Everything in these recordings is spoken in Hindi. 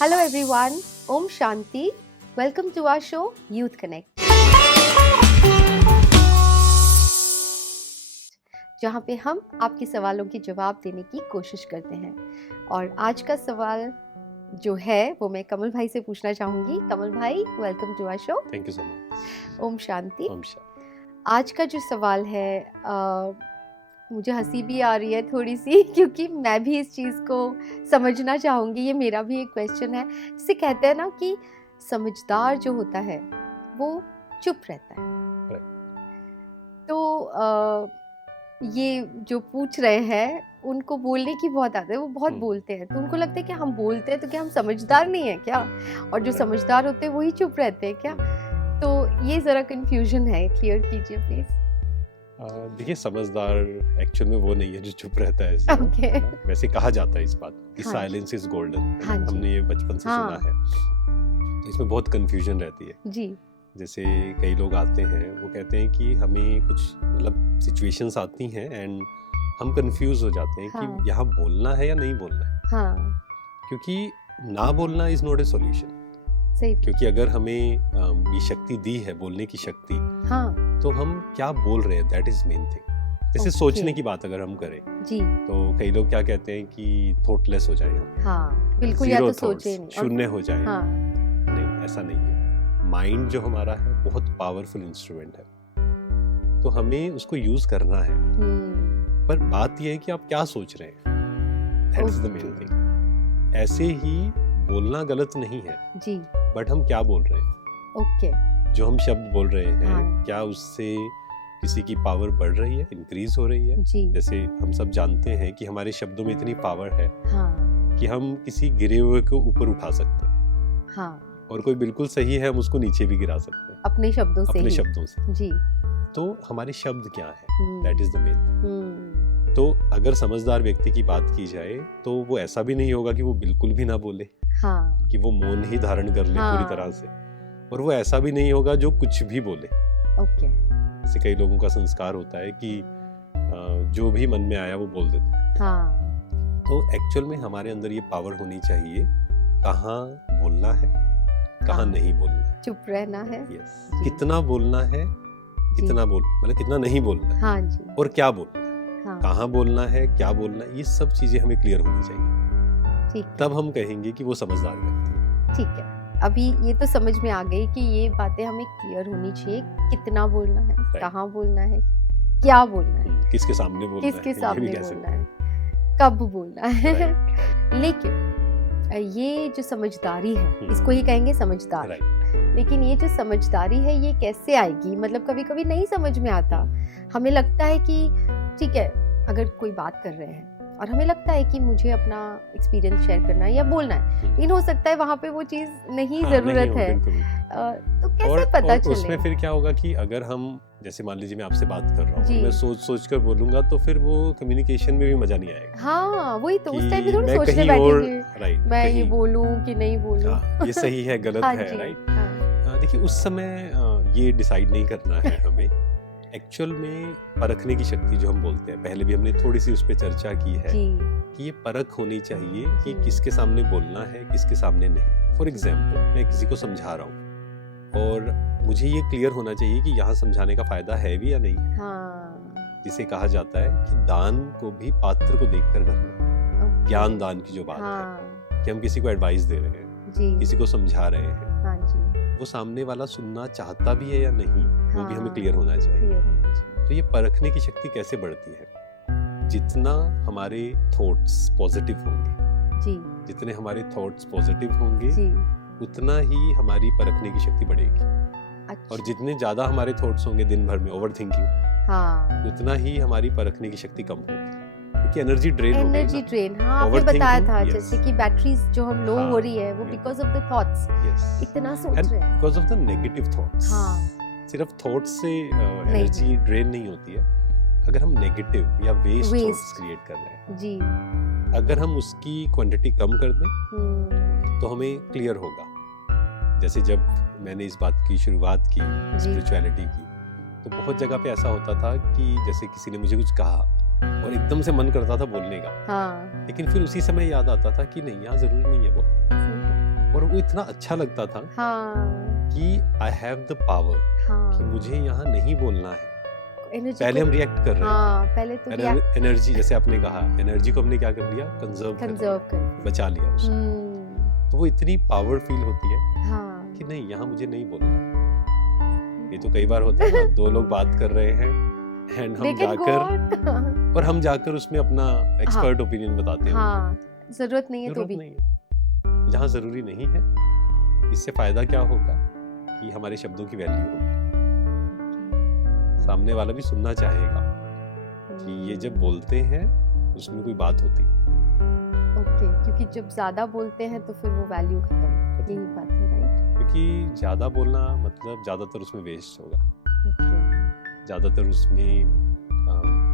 Hello everyone, Om Shanti. Welcome to our show Youth Connect. जहाँ पे हम आपके सवालों के जवाब देने की कोशिश करते हैं। और आज का सवाल जो है वो मैं कमल भाई से पूछना चाहूँगी। कमल भाई, welcome to our show. Thank you so much. ओम शांति। ओम शांति। आज का जो सवाल है मुझे हंसी भी आ रही है थोड़ी सी, क्योंकि मैं भी इस चीज़ को समझना चाहूँगी। ये मेरा भी एक क्वेश्चन है। जिसे कहते हैं ना कि समझदार जो होता है वो चुप रहता है। तो ये जो पूछ रहे हैं उनको बोलने की बहुत आदत है, वो बहुत बोलते हैं। तो उनको लगता है कि हम बोलते हैं तो क्या हम समझदार नहीं है क्या, और जो समझदार होते हैं वही चुप रहते हैं क्या। तो ये ज़रा कंफ्यूजन है, क्लियर कीजिए प्लीज़। देखिए, समझदार एक्चुअल में वो नहीं है जो चुप रहता है। Okay. वैसे कहा जाता है इस बात कि हाँ। Silence is golden. हाँ जी। हमने ये बचपन से हाँ। सुना है। तो इसमें बहुत कंफ्यूजन रहती है जी। जैसे कई लोग आते हैं, वो कहते हैं कि हमें कुछ मतलब सिचुएशंस आती हैं एंड हम कंफ्यूज हो जाते हैं हाँ। कि यहाँ बोलना है या नहीं बोलना है। हाँ, क्योंकि ना बोलना इज नॉट ए सॉल्यूशन। सही। क्योंकि अगर हमें ये शक्ति दी है, बोलने की शक्ति, हाँ तो हम क्या बोल रहे हैं, दैट इज मेन थिंग। जैसे Okay. सोचने की बात अगर हम करें जी। तो कई लोग क्या कहते हैं कि थॉटलेस हो जाए हम, हाँ बिल्कुल, या Zero तो सोचे thoughts, नहीं, शून्य हो जाए। हाँ। नहीं, ऐसा नहीं है। माइंड जो हमारा है बहुत पावरफुल इंस्ट्रूमेंट है, तो हमें उसको यूज करना है। पर बात यह है कि आप क्या सोच रहे हैं, that is the main thing. ऐसे ही बोलना गलत नहीं है, जी। बट हम क्या बोल रहे हैं, ओके। जो हम शब्द बोल रहे हैं, हाँ। क्या उससे किसी की पावर बढ़ रही है, इंक्रीज हो रही है। जी। जैसे हम सब जानते हैं कि हमारे शब्दों में इतनी पावर है हाँ। कि हम किसी गिरे हुए को ऊपर उठा सकते हैं, हाँ, और कोई बिल्कुल सही है हम उसको नीचे भी गिरा सकते हैं अपने शब्दों से अपने ही। शब्दों से। जी। तो हमारे शब्द क्या है, दैट इज द मेन। हम्म। तो अगर समझदार व्यक्ति की बात की जाए तो वो ऐसा भी नहीं होगा कि वो बिल्कुल भी ना बोले, हाँ। कि वो मौन ही धारण कर ले हाँ। पूरी तरह से, और वो ऐसा भी नहीं होगा जो कुछ भी बोले। ओके। जैसे कई लोगों का संस्कार होता है कि जो भी मन में आया वो बोल देते हैं। हाँ। तो एक्चुअल में हमारे अंदर ये पावर होनी चाहिए, कहाँ बोलना है, कहाँ हाँ। नहीं बोलना है। चुप रहना है। यस, जी। कितना बोलना है, कितना मतलब कितना नहीं बोलना है, हाँ जी। और क्या बोलना है, हाँ। कहाँ बोलना है, क्या बोलना है, ये सब चीजें हमें क्लियर होनी चाहिए। ठीक है। तब हम कहेंगे कि वो समझदार व्यक्ति है। ठीक है, अभी ये तो समझ में आ गई कि ये बातें हमें क्लियर होनी चाहिए। कितना बोलना है, कहाँ बोलना है, क्या बोलना है, किसके सामने बोलना है, किसके ये भी सामने कह बोलना सकते है, कब बोलना है। हैं। लेकिन ये जो समझदारी है, इसको ही कहेंगे समझदार। राइट। लेकिन ये जो समझदारी है ये कैसे आएगी, मतलब कभी कभी नहीं समझ में आता। हमें लगता है कि ठीक है, अगर कोई बात कर रहे हैं और हमें लगता है कि मुझे अपना एक्सपीरियंस शेयर करना है या बोलना है, लेकिन हो सकता है वहाँ पे वो चीज़ नहीं हाँ, ज़रूरत नहीं हो, है। बिल्कुल। तो कैसे पता और चले? उसमें फिर क्या होगा कि अगर हम, जैसे मान लीजिए मैं आपसे बात कर रहा हूँ, जी। मैं सोच सोच कर बोलूंगा तो फिर वो कम्युनिकेशन में भी मजा नहीं आएगा। हाँ वही तो, उस कि टाइम पे थोड़ी मैं सोचने कहीं और, बैठेंगे राइट, मैं ये कहीं, बोलूं कि नहीं बोलूं। हाँ, ये सही है, गलत हाँ है, जी, राइट। हाँ। देखिए, उस समय ये डिसाइड नहीं करना है हमें। एक्चुअल में परखने की शक्ति जो हम बोलते हैं, पहले भी हमने थोड़ी सी उस पर चर्चा की है जी। कि ये परख होनी चाहिए कि जी। किसके सामने बोलना है, किसके सामने नहीं। फॉर एग्जाम्पल, मैं किसी को समझा रहा हूँ और मुझे ये क्लियर होना चाहिए कि यहाँ समझाने का फायदा है भी या नहीं है। हाँ। जिसे कहा जाता है कि दान को भी पात्र को देखकर करना। ओके। ज्ञान दान की जो बात हाँ। है कि हम किसी को एडवाइस दे रहे हैं, जी। किसी को समझा रहे हैं, हाँ जी। वो सामने वाला सुनना चाहता भी है या नहीं, वो भी हमें हाँ, क्लियर होना चाहिए। क्लियर होना चाहिए। तो ये परखने की शक्ति कैसे बढ़ती है, जितना हमारे थॉट्स पॉजिटिव होंगे, जी। जितने हमारे थॉट्स पॉजिटिव होंगे, जी। उतना ही हमारी परखने की शक्ति बढ़ेगी। अच्छा। और जितने ज्यादा हमारे थॉट्स होंगे दिन भर में, ओवर थिंकिंग, हाँ। उतना ही हमारी परखने की शक्ति कम होगी, क्योंकि एनर्जी ड्रेन हो गई एनर्जी ना। ड्रेन, हाँ आपने Overthinking, बताया था yes. जैसे कि बैटरीज जो हम लो हाँ, हो रही है वो yeah. Because of the thoughts, yes, इतना सोच एंड रहे हैं। Because of the negative thoughts. हाँ। सिर्फ थॉट्स से एनर्जी ड्रेन नहीं होती है। अगर हम नेगेटिव या वेस्ट थॉट्स क्रिएट कर रहे हैं, जी। अगर हम उसकी क्वांटिटी कम कर दें तो हमें क्लियर होगा। जैसे जब मैंने इस बात की शुरुआत की स्पिरिचुअलिटी की, तो बहुत जगह पे ऐसा होता था कि जैसे किसी ने मुझे कुछ कहा और एकदम से मन करता था बोलने का, हाँ। लेकिन फिर उसी समय याद आता था कि नहीं, यहाँ जरूरी नहीं है बोलना। वो इतना अच्छा लगता था हाँ कि आई हैव द पावर हाँ कि मुझे यहाँ नहीं बोलना है। एनर्जी पहले को, हम रिएक्ट कर रहे हाँ पहले तो थे, एनर्जी जैसे आपने कहा, एनर्जी को हमने क्या कर लिया, कंजर्व कंजर्व कर बचा लिया उसको। तो वो इतनी पावर फील होती है हाँ कि नहीं, यहाँ मुझे नहीं बोलना है। ये तो कई बार होता है ना, दो लोग बात कर रहे हैं एंड हम They can go जाकर on. और हम जाकर उसमें अपना एक्सपर्ट ओपिनियन बताते हैं। हाँ जरूरत नहीं है तो जरूरत भी नहीं है, जहाँ जरूरी नहीं है। इससे फायदा क्या होगा कि हमारे शब्दों की वैल्यू होगी, सामने वाला भी सुनना चाहेगा कि ये जब बोलते हैं उसमें कोई बात होती। ओके क्योंकि जब ज्यादा बोलते हैं तो फिर वो वैल्यू खत्म, यही बात है राइट। क्योंकि ज्यादा बोलना मतलब ज्यादातर उसमें वेस्ट होगा, ओके ज्यादातर उसमें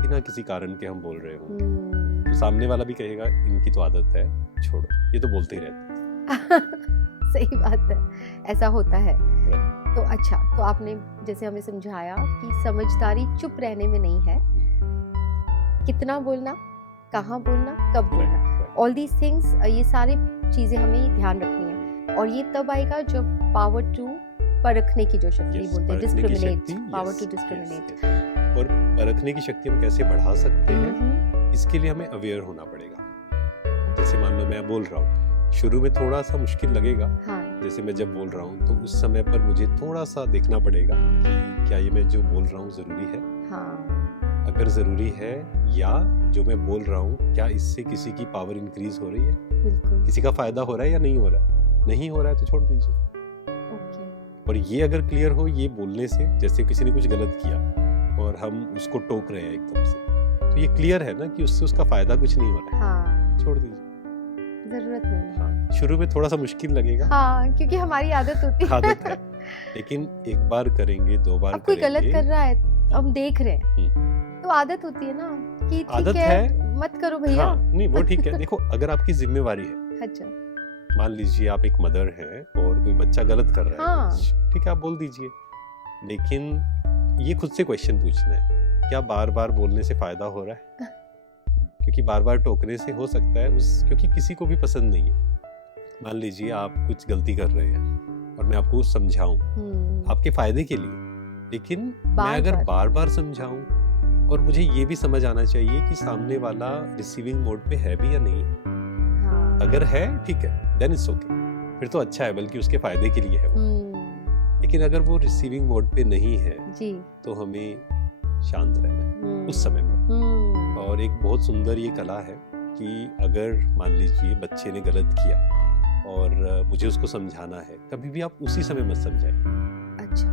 बिना किसी कारण के हम बोल रहे होंगे। तो सामने वाला भी कहेगा इनकी तो आदत है, छोड़ो, ये तो बोलते ही रहते। सही बात है, ऐसा होता है। तो अच्छा, तो आपने जैसे हमें समझाया कि समझदारी चुप रहने में नहीं है, कितना बोलना, कहाँ बोलना, कब बोलना, ऑल दीज थिंग्स, ये सारी चीजें हमें ध्यान रखनी है। और ये तब आएगा जब पावर टू परखने की जो शक्ति बोलते हैं, डिस्क्रिमिनेट, पावर टू डिस्क्रिमिनेट। और परखने की शक्ति हम कैसे बढ़ा सकते हैं, इसके लिए हमें अवेयर होना पड़ेगा। जैसे मान लो मैं बोल रहा हूँ, शुरू में थोड़ा सा मुश्किल लगेगा। हाँ। जैसे मैं जब बोल रहा हूँ तो उस समय पर मुझे थोड़ा सा देखना पड़ेगा कि क्या ये मैं जो बोल रहा हूँ जरूरी है। हाँ। अगर जरूरी है, या जो मैं बोल रहा हूँ क्या इससे किसी की पावर इंक्रीज हो रही है, बिल्कुल। किसी का फायदा हो रहा है या नहीं हो रहा है। नहीं हो रहा है तो छोड़ दीजिए। और ये अगर क्लियर हो ये बोलने से, जैसे किसी ने कुछ गलत किया और हम उसको टोक रहे हैं एकदम से, तो ये क्लियर है ना कि उससे उसका फायदा कुछ नहीं हो रहा है। हाँ। छोड़ दीजिए, जरूरत नहीं है। हाँ, शुरू में थोड़ा सा मुश्किल लगेगा। हाँ, क्योंकि हमारी आदत होती है। आदत है, लेकिन एक बार करेंगे, दो बार अब कोई करेंगे, गलत कर रहा है, हम देख रहे हैं, तो आदत होती है ना कि आदत ठीक है, मत करो भैया। हाँ, नहीं वो ठीक है। देखो अगर आपकी जिम्मेवारी है, अच्छा, मान लीजिए आप एक मदर हैं और कोई बच्चा गलत कर रहा है, हाँ। ठीक है आप बोल दीजिए, लेकिन ये खुद से क्वेश्चन पूछना है, क्या बार बार बोलने से फायदा हो रहा है? क्योंकि बार बार टोकने से हो सकता है क्योंकि किसी को भी पसंद नहीं है। मान लीजिए आप कुछ गलती कर रहे हैं और मैं आपको समझाऊं आपके फायदे के लिए, लेकिन मैं अगर बार बार समझाऊं और मुझे ये भी समझ आना चाहिए कि सामने वाला रिसीविंग मोड पे है भी या नहीं है। हाँ। अगर है ठीक है, देन इट्स ओके, फिर तो अच्छा है, बल्कि उसके फायदे के लिए है वो। लेकिन अगर वो रिसीविंग मोड पे नहीं है जी, तो हमें शांत रहना है उस समय पर। और एक बहुत सुंदर ये कला है कि अगर मान लीजिए बच्चे ने गलत किया और मुझे उसको समझाना है, कभी भी आप उसी समय मत समझाइए। अच्छा,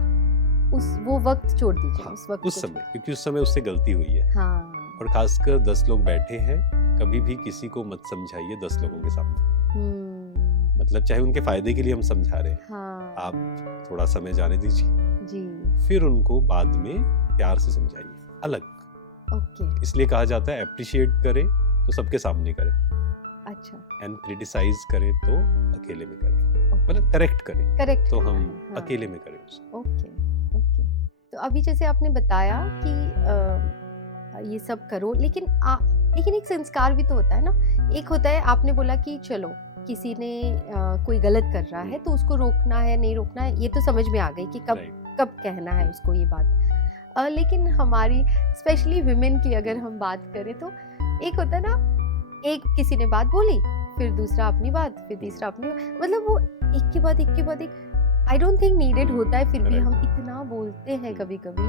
वो वक्त छोड़ दीजिए। हाँ, उस वक्त उस समय, क्योंकि उस समय उससे गलती हुई है। हाँ। और खासकर 10 लोग बैठे हैं, कभी भी किसी को मत समझाइए 10 लोगों के सामने। मतलब चाहे उनके फायदे के लिए हम समझा रहे हैं, हाँ। आप थोड़ा समय जाने दीजिए जी, फिर उनको बाद में प्यार से समझाइए अलग। ओके। इसलिए कहा जाता है अप्रिशिएट करे तो सबके सामने करे, अच्छा, एंड क्रिटिसाइज करे तो अकेले में करे, मतलब करेक्ट करे तो हम हाँ। अकेले में करें उसको। Okay okay. तो अभी जैसे आपने बताया कि ये सब करो, लेकिन एक संस्कार भी तो होता है ना। एक होता है, आपने बोला कि चलो किसी ने कोई गलत कर रहा है तो उसको रोकना है, नहीं रोकना है, ये तो समझ में आ गई कि कब कहना है उसको ये बात। लेकिन हमारी स्पेशली विमेन की अगर हम बात करें तो एक होता है ना, एक किसी ने बात बोली, फिर दूसरा अपनी बात, फिर तीसरा अपनी, मतलब वो एक के बाद एक आई डोंट थिंक नीडेड होता है, फिर भी हम इतना बोलते हैं कभी कभी।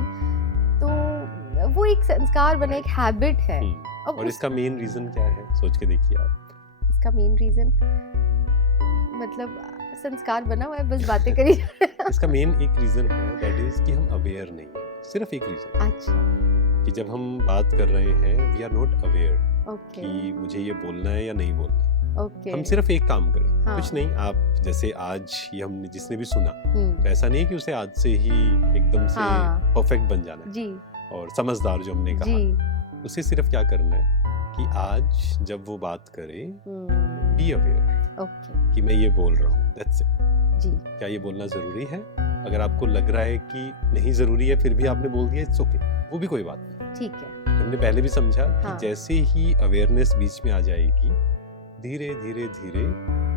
तो वो एक संस्कार बना, एक हैबिट है। और इसका मेन रीजन क्या है, सोच के देखिए आप। इसका मेन रीजन मतलब संस्कार बना हुआ है, बस बातें करी। इसका मेन एक रीजन है, दैट इज कि हम अवेयर नहीं है, सिर्फ एक रीजन। अच्छा, कि जब हम बात कर रहे हैं वी आर नॉट अवेयर कि मुझे ये बोलना है या नहीं बोलना है। हम सिर्फ एक काम करें, हाँ। कुछ नहीं, आप जैसे आज ये हमने जिसने भी सुना, तो ऐसा नहीं है कि उसे आज से ही एकदम से परफेक्ट बन जाना है जी। और समझदार जो हमने कहा, उसे सिर्फ क्या करना है कि आज जब वो बात करे बी अवेयर कि मैं ये बोल रहा हूँ, दैट्स इट जी। क्या ये बोलना जरूरी है? अगर आपको लग रहा है कि नहीं जरूरी है फिर भी आपने बोल दिया, इट्स ओके, वो भी कोई बात नहीं, ठीक है। हमने पहले भी समझा हाँ। कि जैसे ही अवेयरनेस बीच में आ जाएगी, धीरे धीरे धीरे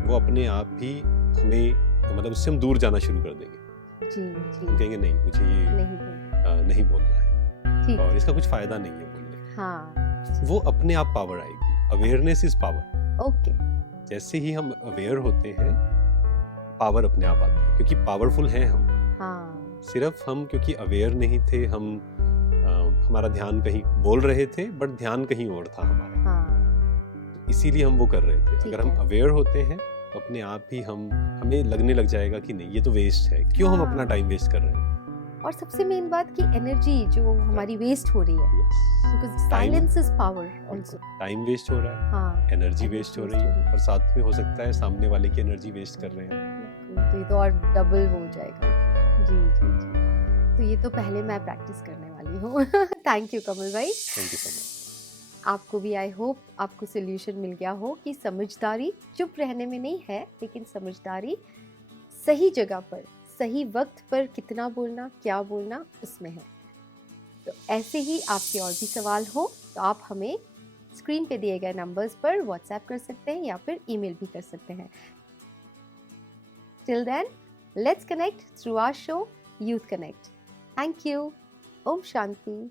वो अपने आप ही हमें मतलब उससे हम दूर जाना शुरू कर देंगे। जी हम जी कहेंगे नहीं, मुझे ये नहीं बोलना नहीं बोलना है ठीक और इसका कुछ फायदा नहीं है बोलने। हाँ वो अपने आप पावर आएगी। Awareness is power. ओके जैसे ही हम अवेयर होते हैं, पावर अपने आप आती है, क्योंकि पावरफुल हैं हम। हाँ सिर्फ हम क्योंकि अवेयर नहीं थे, हम हमारा ध्यान कहीं बोल रहे थे, बट ध्यान कहीं और था हमारा, हाँ इसीलिए हम वो कर रहे थे। ठीक अगर हम है। अवेयर होते हैं तो अपने आप ही हमें लगने लग जाएगा कि नहीं, ये तो वेस्ट है, क्यों हम अपना हाँ। टाइम वेस्ट कर रहे हैं। और सबसे मेन बात कि एनर्जी जो हमारी वेस्ट हो रही है, because silence is power also. Time waste हो रहा है, हाँ एनर्जी वेस्ट हो रही है, और साथ में हो सकता है सामने वाले की एनर्जी वेस्ट कर रहे हैं। बिल्कुल, तो ये तो और डबल हो जाएगा। जी जी जी, तो ये तो पहले मैं प्रैक्टिस करने वाली हूँ। थैंक यू कमल भाई। Thank you so much. आपको भी आई होप आपको सोल्यूशन मिल गया हो कि समझदारी चुप रहने में नहीं है, लेकिन समझदारी सही जगह पर सही वक्त पर कितना बोलना, क्या बोलना, उसमें है। तो ऐसे ही आपके और भी सवाल हो तो आप हमें स्क्रीन पे दिए गए नंबर्स पर व्हाट्सएप कर सकते हैं या फिर ईमेल भी कर सकते हैं। Till then, let's connect through our show youth connect. Thank you. ओम शांति।